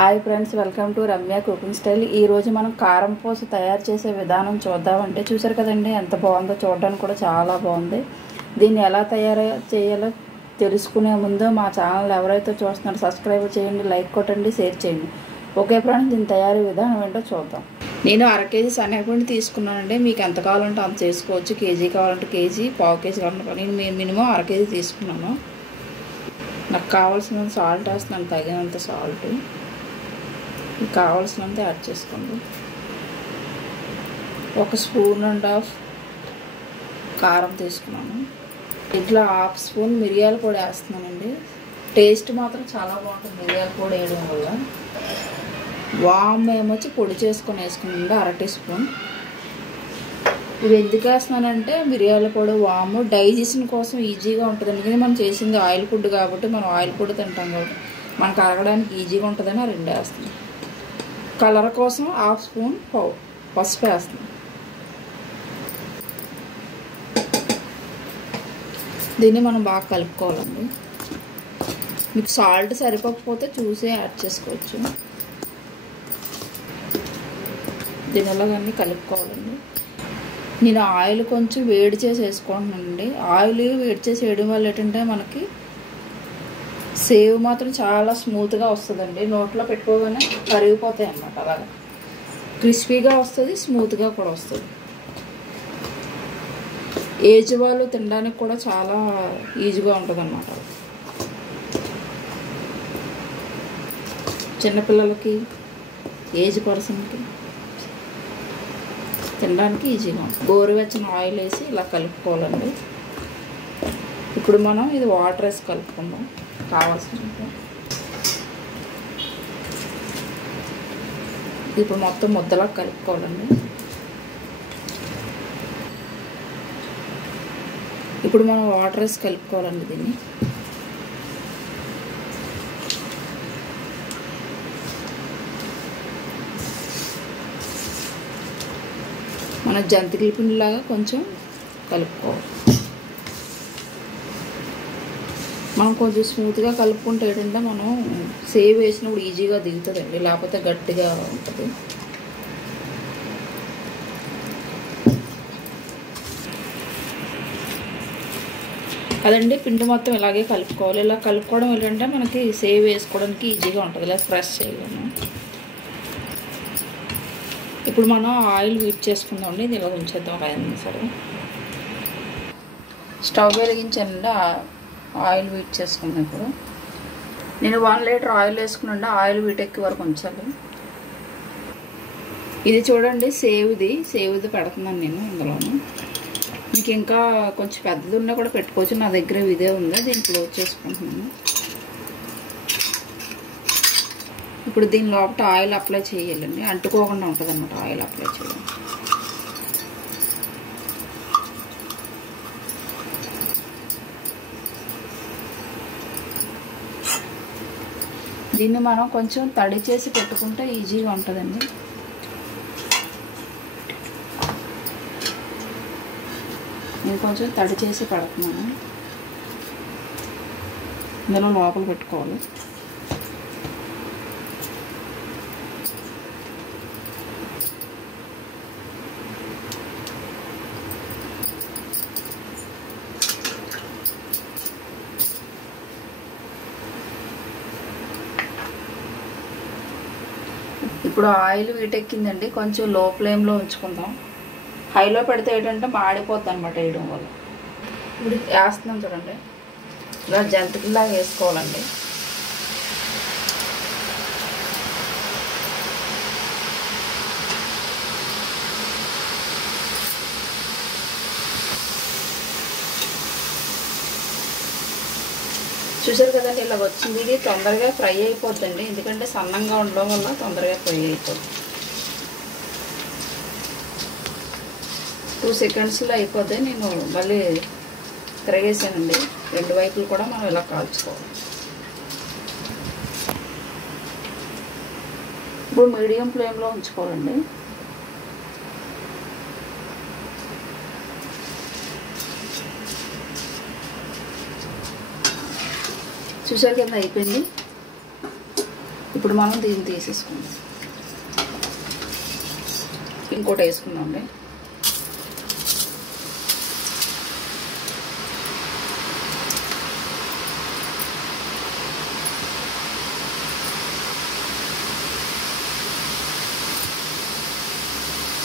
Hi friends, welcome to Ramya cooking style. ఈరోజు మనం కారం పూస తయారు చేసే విధానం చూద్దామంటే, చూసారు కదండి ఎంత బాగుందో, చూడడానికి కూడా చాలా బాగుంది. దీన్ని ఎలా తయారు చేయాలో తెలుసుకునే ముందు మా ఛానల్ ఎవరైతే చూస్తున్నారో సబ్స్క్రైబ్ చేయండి, లైక్ కొట్టండి, షేర్ చేయండి. ఓకే ఫ్రెండ్స్, దీని తయారీ విధానం ఏంటో చూద్దాం. నేను 1/2 కేజీ శనగపిండి తీసుకున్నానండి. మీకు ఎంత కావాలంటే అంత చేసుకోవచ్చు. కేజీ కావాలంటే కేజీ, పావు కేజీ కావాలంటే నేను మినిమం 1/2 కేజీ తీసుకున్నాను. నాకు కావాల్సిన సాల్ట్ వేస్తున్నాను, తగినంత సాల్ట్. కావాల్సినంత యాడ్ చేసుకోండి. 1 స్పూన్ అండ్ హాఫ్ కారం తీసుకున్నాను. ఇట్లా 1/2 స్పూన్ మిరియాల పొడి వేస్తున్నానండి. టేస్ట్ మాత్రం చాలా బాగుంటుంది మిరియాల పొడి వేయడం వల్ల. వామ్ ఏమొచ్చి పొడి చేసుకొని వేసుకున్నాండి 1/2 టీ స్పూన్. ఇవి ఎందుకు వేస్తున్నానంటే మిరియాల పొడి, వాము డైజెషన్ కోసం ఈజీగా ఉంటుంది. ఎందుకంటే మనం చేసింది ఆయిల్ ఫుడ్ కాబట్టి, మనం ఆయిల్ ఫుడ్ తింటాం కాబట్టి మనకు అరగడానికి ఈజీగా ఉంటుందని 2 వేస్తున్నాం. కలర్ కోసం 1/2 స్పూన్ పసుపు వేస్తున్నాం. దీన్ని మనం బాగా కలుపుకోవాలండి. మీకు సాల్ట్ సరిపోకపోతే చూసి యాడ్ చేసుకోవచ్చు. దీని అలాగన్నీ కలుపుకోవాలండి. నేను ఆయిల్ కొంచెం వేడి చేసి వేసుకుంటున్నానండి. ఆయిల్ వేడి చేసి వేయడం వల్ల ఏంటంటే మనకి సేవ్ మాత్రం చాలా స్మూత్గా వస్తుందండి. నోట్లో పెట్టుకోగానే కరిగిపోతాయి అన్నమాట. అలాగా క్రిస్పీగా వస్తుంది, స్మూత్గా కూడా వస్తుంది. ఏజ్ వాళ్ళు తినడానికి కూడా చాలా ఈజీగా ఉంటుంది అన్నమాట. చిన్నపిల్లలకి, ఏజ్ పర్సన్కి తినడానికి ఈజీగా ఉంటుంది. గోరువెచ్చని ఆయిల్ వేసి ఇలా కలుపుకోవాలండి. ఇప్పుడు మనం ఇది వాటర్ వేసి కలుపుకుందాం. కావాల్సినంత ఇప్పుడు మొత్తం ముద్దలా కలుపుకోవాలండి. ఇప్పుడు మనం వాటర్ వేసి కలుపుకోవాలండి. దీన్ని మన జంతికల పిండిలాగా కొంచెం కలుపుకోవాలి. మనం కొంచెం స్మూత్గా కలుపుకుంటే ఏంటంటే మనం సేవ్ వేసినప్పుడు ఈజీగా దిగుతుందండి, లేకపోతే గట్టిగా ఉంటుంది. అదండి, పిండి మొత్తం ఇలాగే కలుపుకోవాలి. ఇలా కలుపుకోవడం ఏంటంటే మనకి సేవ్ వేసుకోవడానికి ఈజీగా ఉంటుంది. ఇలా ప్రెస్ చేయలేము. ఇప్పుడు మనం ఆయిల్ హీట్ చేసుకుందామండి. ఇది ఇలా ఉంచేద్దాం 5 నిమిషాలు. స్టవ్ వెలిగించానండి. ఆయిల్ హీట్ చేసుకుందాం. ఇప్పుడు నేను 1 లీటర్ ఆయిల్ వేసుకున్నాండి. ఆయిల్ హీట్ ఎక్కే వరకు ఉంచాలి. ఇది చూడండి, సేవ్ది పెడుతున్నాను నేను ఇందులోను. మీకు ఇంకా కొంచెం పెద్దది ఉన్నా కూడా పెట్టుకోవచ్చు. నా దగ్గర ఇదే ఉంది, దీన్ని క్లోజ్ చేసుకుంటున్నాను. ఇప్పుడు దీని లోపల ఆయిల్ అప్లై చేయాలండి. అంటుకోకుండా ఉంటుంది అన్నమాట ఆయిల్ అప్లై చేయాలి. దీన్ని మనం కొంచెం తడి చేసి పెట్టుకుంటే ఈజీగా ఉంటుందండి. నేను కొంచెం తడి చేసి పెడుతున్నాను. ఇందులో లోపల పెట్టుకోవాలి. ఇప్పుడు ఆయిల్ వీటెక్కిందండి. కొంచెం లో ఫ్లేమ్లో ఉంచుకుందాం. హైలో పెడితే ఏంటంటే మాడిపోద్ది అనమాట వేయడం వల్ల. ఇప్పుడు వేస్తున్నాం చూడండి, ఇలా జంతికలా వేసుకోవాలండి. చూసారు కదండి, ఇలా వచ్చింది. ఇది తొందరగా ఫ్రై అయిపోద్దండి, ఎందుకంటే సన్నంగా ఉండడం వల్ల తొందరగా ఫ్రై అయిపోద్ది. 2 సెకండ్స్లో అయిపోద్ది. నేను మళ్ళీ తిరగేసానండి. 2 వైపులు కూడా మనం ఇలా కాల్చుకోవాలి. ఇప్పుడు మీడియం ఫ్లేమ్లో ఉంచుకోవాలండి. చూసారు కదా అయిపోయింది. ఇప్పుడు మనం దీన్ని తీసేసుకుందాం. ఇంకోటి వేసుకుందాండి.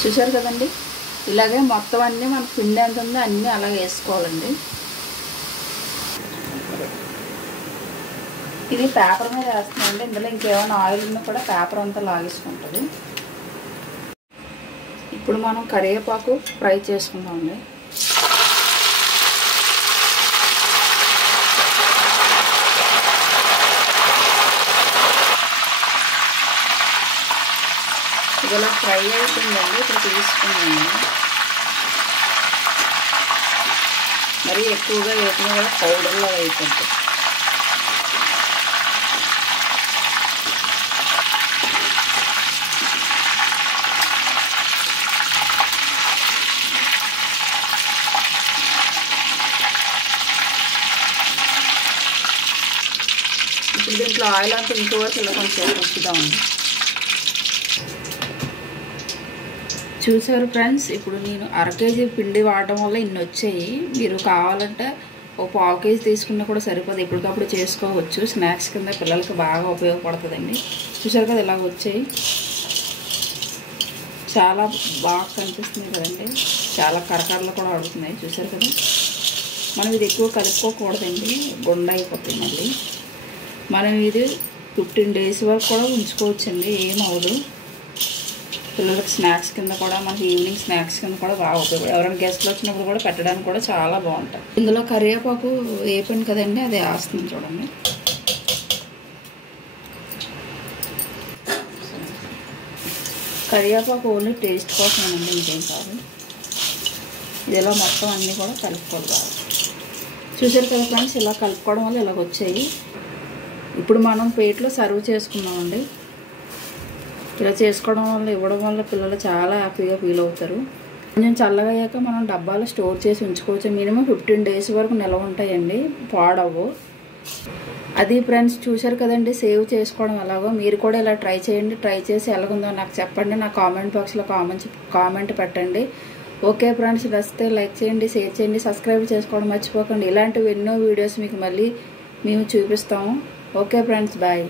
చూసారు కదండి, ఇలాగే మొత్తం అన్నీ మనకు పిండి ఎంత ఉందో అన్నీ అలాగే వేసుకోవాలండి. ఇది పేపర్ మీద వేస్తున్నామండి. ఇందులో ఇంకేమైనా ఆయిల్ ఉన్నా కూడా పేపర్ అంతా లాగేసుకుంటుంది. ఇప్పుడు మనం కరివేపాకు ఫ్రై చేసుకుందామండి. ఇలా ఫ్రై అవుతుందండి. ఇప్పుడు తీసుకున్నాము. మరి ఎక్కువగా వేసిన కూడా పౌడర్లో అయిపోతుంది. ఇప్పుడు దీంట్లో ఆయిల్ అంతా ఇంకోవరకు ఇలా కొంచెం ఉంచుదామండి. చూసారు ఫ్రెండ్స్, ఇప్పుడు నేను 1/2 కేజీ పిండి వాడడం వల్ల ఇన్ని వచ్చాయి. మీరు కావాలంటే ఒక 1/2 కేజీ తీసుకున్నా కూడా సరిపోదు. ఎప్పటికప్పుడు చేసుకోవచ్చు. స్నాక్స్ కింద పిల్లలకి బాగా ఉపయోగపడుతుందండి. చూసారు కదా ఇలాగ వచ్చాయి. చాలా బాగా కనిపిస్తుంది కదండి. చాలా కరకరలు కూడా అడుగుతున్నాయి. చూసారు కదా. మనం ఇది ఎక్కువ కలుపుకోకూడదండి, గుండ అయిపోతుంది మళ్ళీ. మనం ఇది 15 days వరకు కూడా ఉంచుకోవచ్చండి, ఏమవదు. పిల్లలకి స్నాక్స్ కింద కూడా, మనకి ఈవినింగ్ స్నాక్స్ కింద కూడా బాగా ఉపయోగపడు. ఎవరైనా గెస్ట్లు వచ్చినప్పుడు కూడా పెట్టడానికి కూడా చాలా బాగుంటుంది. ఇందులో కరివేపాకు వేపండి కదండి, అది వేస్తుంది చూడండి. కరివేపాకు ఓన్లీ టేస్ట్ కోసమేనండి, ఇంకేం కాదు. ఇదిలా మొత్తం అన్నీ కూడా కలుపుకోవాలి బాగా. చూసారు కదా ఫ్రెండ్స్, ఇలా కలుపుకోవడం వల్ల ఇలాగ వచ్చాయి. ఇప్పుడు మనం ప్లేట్లో సర్వ్ చేసుకున్నామండి. ఇలా చేసుకోవడం వల్ల, ఇవ్వడం వల్ల పిల్లలు చాలా హ్యాపీగా ఫీల్ అవుతారు. కొంచెం చల్లగా అయ్యాక మనం డబ్బాలో స్టోర్ చేసి ఉంచుకోవచ్చు. మినిమం 15 days వరకు నిల్వ ఉంటాయండి, పాడవు. అది ఫ్రెండ్స్, చూశారు కదండి సేవ్ చేసుకోవడం ఎలాగో. మీరు కూడా ఇలా ట్రై చేయండి. ట్రై చేసి ఎలాగుందో నాకు చెప్పండి. నా కామెంట్ బాక్స్లో కామెంట్ పెట్టండి. ఓకే ఫ్రెండ్స్, నచ్చితే లైక్ చేయండి, షేర్ చేయండి, సబ్స్క్రైబ్ చేసుకోవడం మర్చిపోకండి. ఇలాంటివి ఎన్నో వీడియోస్ మీకు మళ్ళీ మేము చూపిస్తాము. Okay friends, bye.